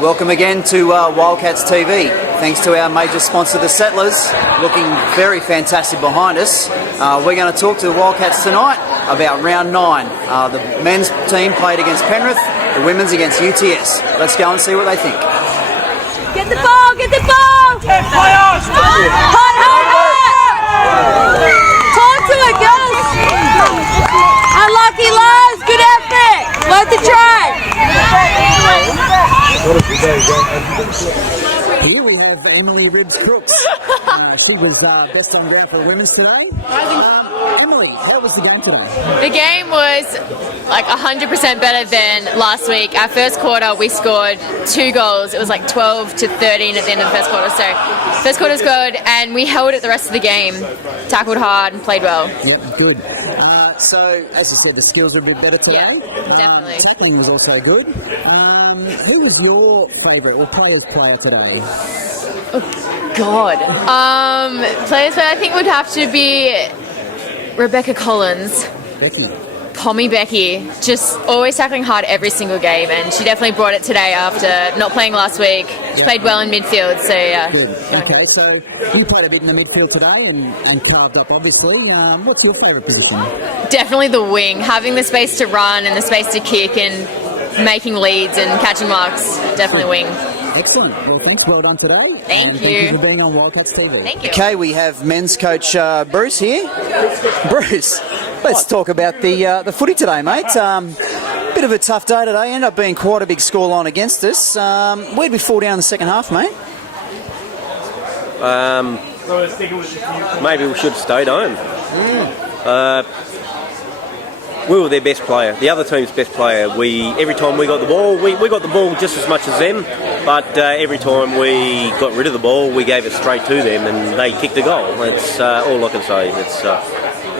Welcome again to Wildcats TV. Thanks to our major sponsor, the Settlers, looking very fantastic behind us. We're going to talk to the Wildcats tonight about round 9. The men's team played against Penrith, the women's against UTS. Let's go and see what they think. Get the ball! Get the ball! Hot! Talk to it, girls! Unlucky lads, good effort! Worth the try! Here we have Emily Ribbs Crooks. She was best on ground for the women's today. Emily, how was the game today? The game was like 100% better than last week. Our first quarter, we scored 2 goals. It was like 12-13 at the end of the first quarter. So first quarter was good, and we held it the rest of the game. Tackled hard and played well. Yeah, good. So, as I said, the skills were a bit better today. Yeah, definitely. Tackling was also good. Who was your favourite or player's player today? Oh, God. Players, I think would have to be Rebecca Collins. Becky. Pommy Becky, just always tackling hard every single game, and she definitely brought it today after not playing last week. She played well in midfield, so yeah. Good. Okay, so you played a bit in the midfield today and carved up, obviously. What's your favourite position? Definitely the wing. Having the space to run and the space to kick and making leads and catching marks, definitely wing. Excellent. Well, thanks. Well done today. Thank you. Thank you for being on Wildcats TV. Thank you. Okay, we have men's coach Bruce here. Bruce, let's talk about the footy today, mate. Bit of a tough day today. Ended up being quite a big scoreline against us. Where'd we fall down in the second half, mate? Maybe we should have stayed home. We were their best player, the other team's best player. Every time we got the ball, we got the ball just as much as them, but every time we got rid of the ball, we gave it straight to them and they kicked a goal. That's all I can say.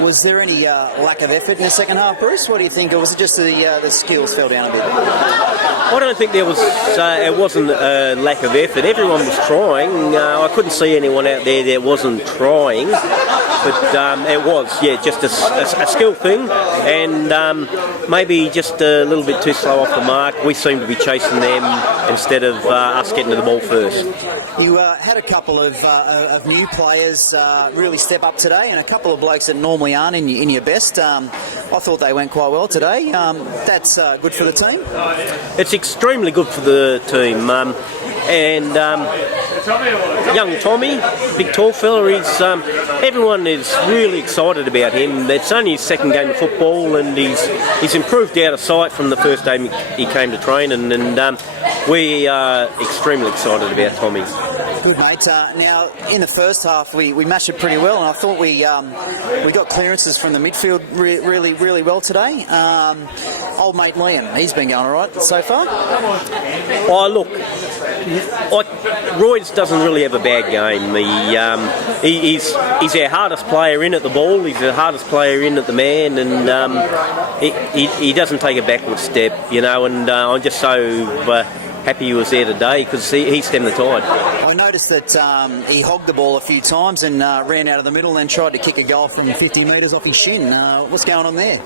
Was there any lack of effort in the second half, Bruce? What do you think? Or was it just the skills fell down a bit? I don't think there was. It wasn't a lack of effort. Everyone was trying. I couldn't see anyone out there that wasn't trying, but it was, just a skill thing, and maybe just a little bit too slow off the mark. We seemed to be chasing them instead of us getting to the ball first. You had a couple of new players really step up today, and a couple of blokes that normally aren't in your best. I thought they went quite well today. That's good for the team. It's extremely good for the team. And young Tommy, big tall fella, everyone is really excited about him. It's only his second game of football, and he's improved out of sight from the first day he came to train, and we are extremely excited about Tommy. Good, mate. Now, in the first half, we matched it pretty well, and I thought we got clearances from the midfield really well today. Old mate Liam, he's been going all right so far. Oh, look, Royds doesn't really have a bad game. He's our hardest player in at the ball. He's the hardest player in at the man, and he doesn't take a backward step, and I'm just so happy he was there today because he stemmed the tide. I noticed that he hogged the ball a few times and ran out of the middle and then tried to kick a goal from 50 metres off his shin. What's going on there?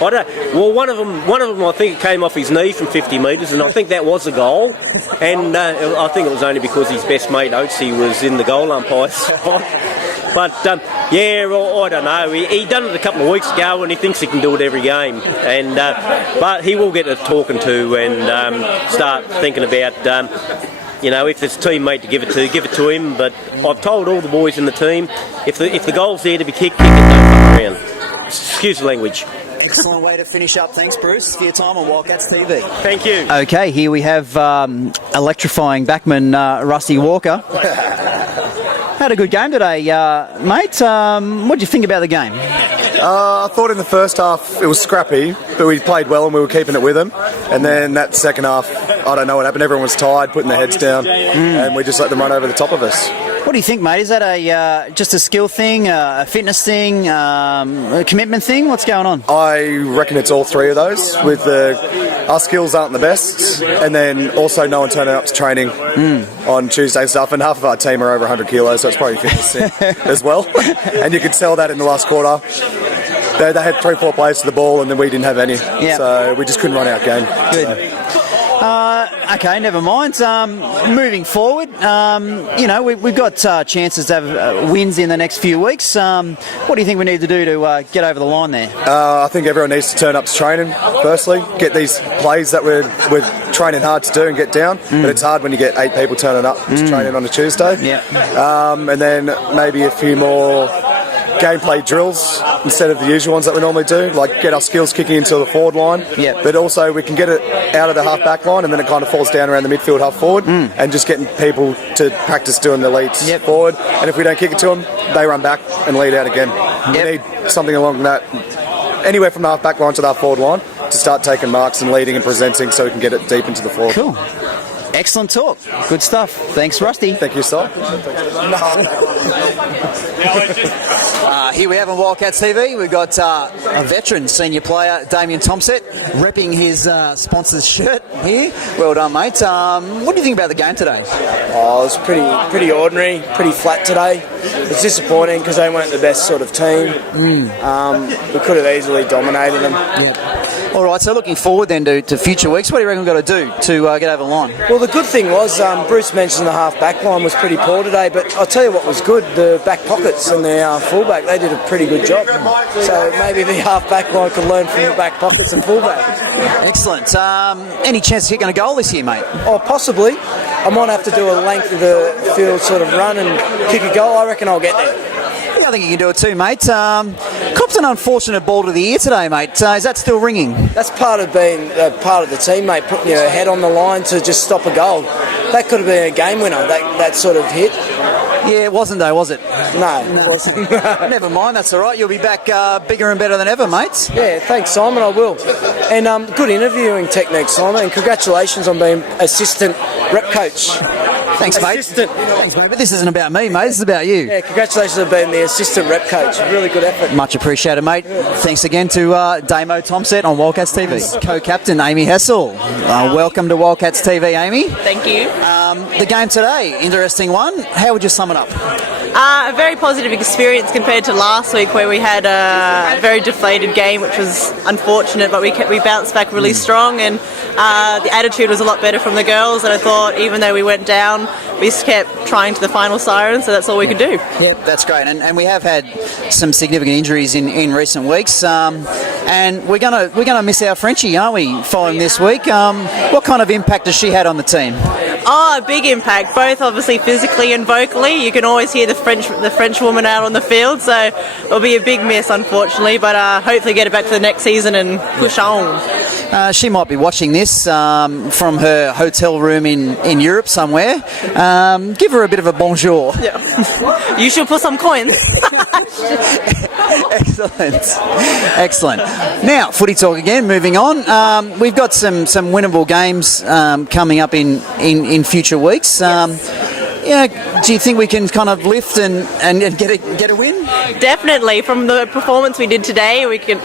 Well, one of them I think came off his knee from 50 metres, and I think that was a goal. And I think it was only because his best mate Oatsy was in the goal umpire's spot. But I don't know. He done it a couple of weeks ago, and he thinks he can do it every game. And but he will get a talking to and start thinking about. If there's a teammate to give it to him. But I've told all the boys in the team, if the goal's there to be kicked, kick it, don't fuck around. Excuse the language. Excellent way to finish up. Thanks, Bruce, for your time on Wildcats TV. Thank you. Okay, here we have electrifying backman Rusty Walker. Had a good game today, mate. What did you think about the game? I thought in the first half it was scrappy, but we played well and we were keeping it with them. And then that second half, I don't know what happened. Everyone was tired, putting their heads down, and we just let them run over the top of us. What do you think, mate? Is that just a skill thing, a fitness thing, a commitment thing? What's going on? I reckon it's all three of those. With our skills aren't the best, and then also no one turning up to training on Tuesday and stuff. And half of our team are over 100 kilos, so it's probably fitness as well. And you could tell that in the last quarter. They had 3-4 players to the ball, and then we didn't have any. Yep. So we just couldn't run our game. Good. So. Okay, never mind. Moving forward, we've got chances to have wins in the next few weeks. What do you think we need to do to get over the line there? I think everyone needs to turn up to training, firstly. Get these plays that we're training hard to do and get down. But it's hard when you get 8 people turning up to training on a Tuesday. Yeah. And then maybe a few more gameplay drills instead of the usual ones that we normally do, like get our skills kicking into the forward line. Yep. But also we can get it out of the half-back line and then it kind of falls down around the midfield half-forward and just getting people to practice doing the leads forward. And if we don't kick it to them, they run back and lead out again. We need something along that, anywhere from the half-back line to the half-forward line, to start taking marks and leading and presenting so we can get it deep into the forward. Cool. Excellent talk. Good stuff. Thanks, Rusty. Thank you, Si. Here we have on Wildcats TV, we've got a veteran senior player, Damien Tomset, repping his sponsor's shirt here. Well done, mate. What do you think about the game today? Oh, it was pretty ordinary, pretty flat today. It's disappointing because they weren't the best sort of team. We could have easily dominated them. All right, so looking forward then to future weeks, what do you reckon we've got to do to get over the line? Well, the good thing was Bruce mentioned the half-back line was pretty poor today, but I'll tell you what was good, the back pockets and the fullback, they did a pretty good job. So maybe the half-back line could learn from the back pockets and fullback. Excellent. Any chance of kicking a goal this year, mate? Oh, possibly. I might have to do a length of the field sort of run and kick a goal. I reckon I'll get there. Yeah, I think you can do it too, mate. Copped an unfortunate ball to the ear today, mate. Is that still ringing? That's part of being part of the team, mate, putting your head on the line to just stop a goal. That could have been a game winner, that sort of hit. Yeah, it wasn't though, was it? No, it wasn't. Never mind, that's all right. You'll be back bigger and better than ever, mate. Yeah, thanks, Simon, I will. And good interviewing technique, Simon, and congratulations on being assistant rep coach. Thanks, mate. Thanks, mate. But this isn't about me, mate. This is about you. Yeah, congratulations on being the assistant rep coach. Really good effort. Much appreciated, mate. Thanks again to Damo Tomset on Wildcats TV. Co-captain Amy Hessel. Welcome to Wildcats TV, Amy. Thank you. The game today, interesting one. How would you sum it up? A very positive experience compared to last week where we had a very deflated game, which was unfortunate, but we bounced back really strong, and the attitude was a lot better from the girls, and I thought even though we went down, we just kept trying to the final siren, so that's all we could do. Yeah, that's great, and we have had some significant injuries in recent weeks, and we're gonna miss our Frenchie, aren't we, following this week? What kind of impact has she had on the team? Oh, a big impact, both obviously physically and vocally. You can always hear the French woman out on the field, so it'll be a big miss, unfortunately, but hopefully get it back for the next season and push on. She might be watching this from her hotel room in Europe somewhere. Give her a bit of a bonjour. Yeah. You should put some coins. Excellent. Now, footy talk again, moving on. We've got some winnable games coming up in future weeks. Do you think we can kind of lift and get a win? Definitely. From the performance we did today, we can...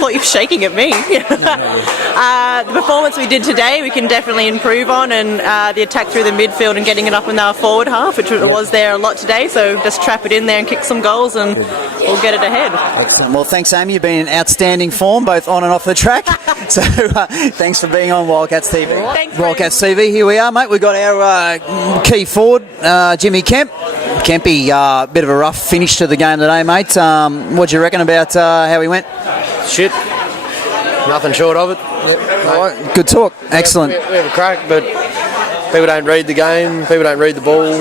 Well, you're shaking at me. The performance we did today, we can definitely improve on, and the attack through the midfield and getting it up in our forward half, which was there a lot today. So just trap it in there and kick some goals, and we'll get it ahead. Excellent. Well, thanks, Amy. You've been in outstanding form, both on and off the track. So thanks for being on Wildcats TV. Thanks, Wildcats TV, here we are, mate. We've got our key forward, Jimmy Kemp. Kempy, bit of a rough finish to the game today, mate. What do you reckon about how he went? Shit. Nothing short of it. Yep. All right. Good talk. Excellent. We have a crack, but people don't read the game. People don't read the ball.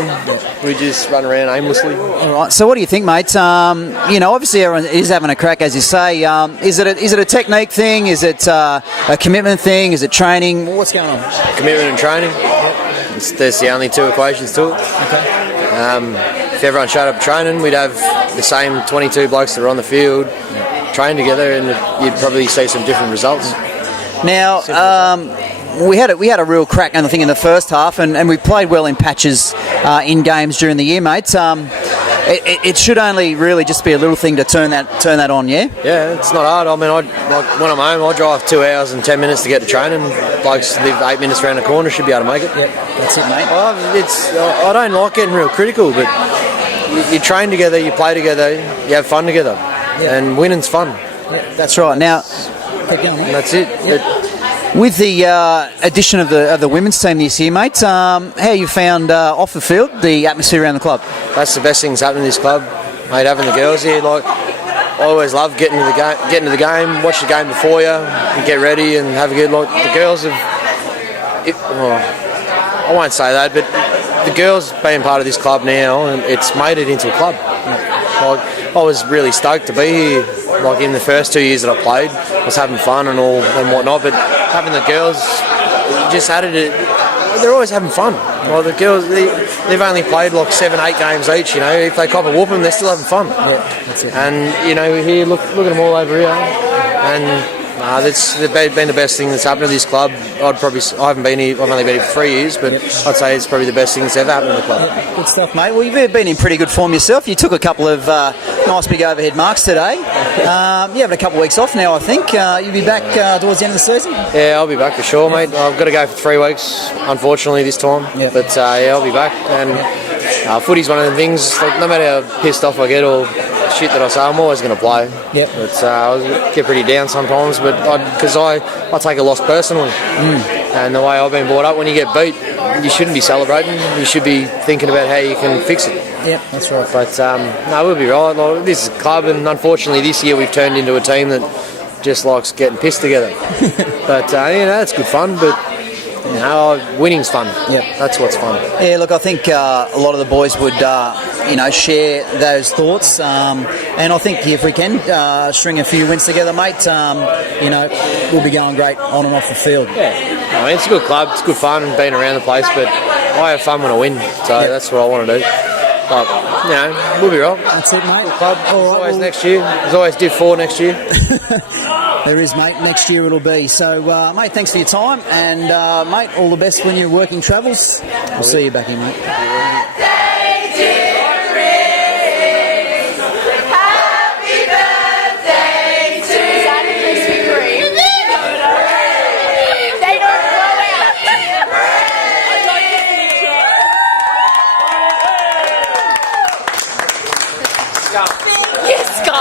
We just run around aimlessly. All right. So what do you think, mate? Obviously everyone is having a crack, as you say. Is it a technique thing? Is it a commitment thing? Is it training? What's going on? Commitment and training. There's the only two equations to it. Okay. If everyone showed up training, we'd have the same 22 blokes that are on the field train together, and you'd probably see some different results. Now, we had a real crack, I think, in the first half, and we played well in patches in games during the year, mate. It should only really just be a little thing to turn that on, yeah? Yeah, it's not hard. I mean, when I'm home, I drive 2 hours and 10 minutes to get to training. Blokes live 8 minutes around the corner, should be able to make it. Yep, that's it, mate. I don't like getting real critical, but you train together, you play together, you have fun together. Yeah. And winning's fun. Yeah, that's right. Now, and that's it. With the addition of the women's team this year, mate, how you found off the field the atmosphere around the club? That's the best thing that's happening in this club, mate. Having the girls here, like I always love getting to the game, watch the game before you, and get ready and have a good. Like the girls have, I won't say that, but the girls being part of this club now, and it's made it into a club. Like I was really stoked to be here. Like in the first 2 years that I played, I was having fun and all and whatnot. But having the girls just added it. They're always having fun. Like the girls, they've only played like 7-8 games each. You know, if they cop a whooping, they're still having fun. Yeah, that's it. And you know, here look at them all over here. And that's been the best thing that's happened to this club. I haven't been here. I've only been here for 3 years, but I'd say it's probably the best thing that's ever happened to the club. Good stuff, mate. Well, you've been in pretty good form yourself. You took a couple of nice big overhead marks today. You're having a couple of weeks off now, I think. You'll be back towards the end of the season? Yeah, I'll be back for sure, mate. I've got to go for 3 weeks, unfortunately, this time. Yeah. But yeah, I'll be back. And footy's one of the things, like, no matter how pissed off I get or shit that I say, I'm always going to play. Yeah. But I get pretty down sometimes, but because I take a loss personally. And the way I've been brought up, when you get beat, you shouldn't be celebrating. You should be thinking about how you can fix it. Yeah, that's right. But no, we'll be right. Like, this is a club, and unfortunately this year we've turned into a team that just likes getting pissed together. But you know, it's good fun. But you know, winning's fun. Yeah, that's what's fun. Yeah, look, I think a lot of the boys would, share those thoughts. And I think if we can string a few wins together, mate, we'll be going great on and off the field. Yeah, I mean, it's a good club. It's good fun being around the place. But I have fun when I win, so that's what I want to do. But, you know, we'll be right. That's it, mate. Club, always next year. There's always Div 4 next year. There is, mate. Next year it'll be. So, mate, thanks for your time. And, mate, all the best when you're working travels. We'll see you back here, mate. Yes, go.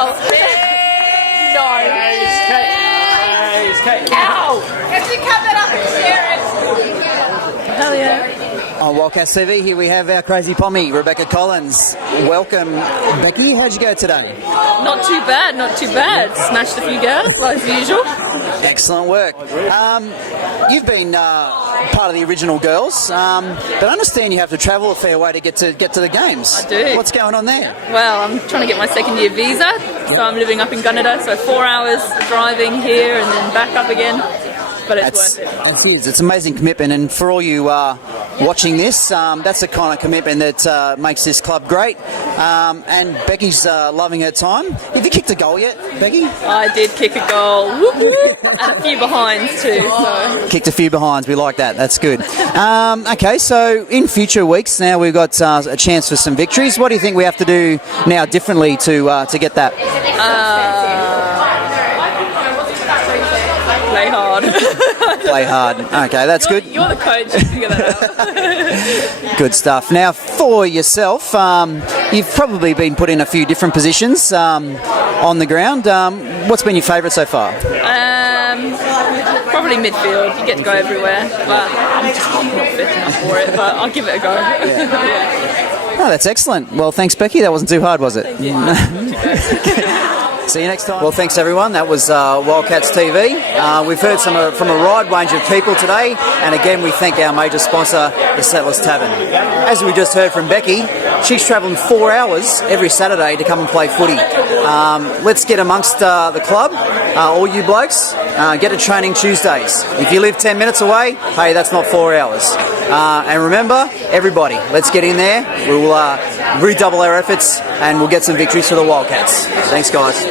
No. Ow! Have you come it up and share it? Hell yeah. On Wildcats TV, here we have our crazy pommy, Rebecca Collins. Welcome, Becky. How'd you go today? Not too bad, not too bad. Smashed a few girls, like as usual. Excellent work. You've been part of the original girls, but I understand you have to travel a fair way to get to the games. I do. What's going on there? Well, I'm trying to get my second year visa, so I'm living up in Gunnedah, so 4 hours driving here and then back up again. But it's worth it. It is. It's amazing commitment, and for all you watching this, that's the kind of commitment that makes this club great. And Becky's loving her time. Have you kicked a goal yet, Becky? I did kick a goal, whoop, whoop, and a few behinds too. So. Kicked a few behinds. We like that. That's good. Okay, so in future weeks now we've got a chance for some victories. What do you think we have to do now differently to get that? Play hard. Play hard. Okay, that's good. You're the coach. You figure that out. Good stuff. Now, for yourself, you've probably been put in a few different positions on the ground. What's been your favourite so far? Probably midfield. You get to go everywhere, but I'm just not fit enough for it. But I'll give it a go. Yeah. Oh, that's excellent. Well, thanks, Becky. That wasn't too hard, was it? See you next time. Well, thanks everyone. That was Wildcats TV. We've heard from a wide range of people today, and again we thank our major sponsor, the Settlers Tavern. As we just heard from Becky, she's travelling 4 hours every Saturday to come and play footy. Let's get amongst the club, all you blokes. Get to training Tuesdays. If you live 10 minutes away, hey, that's not 4 hours. And remember, everybody, let's get in there. We'll redouble our efforts and we'll get some victories for the Wildcats. Thanks, guys.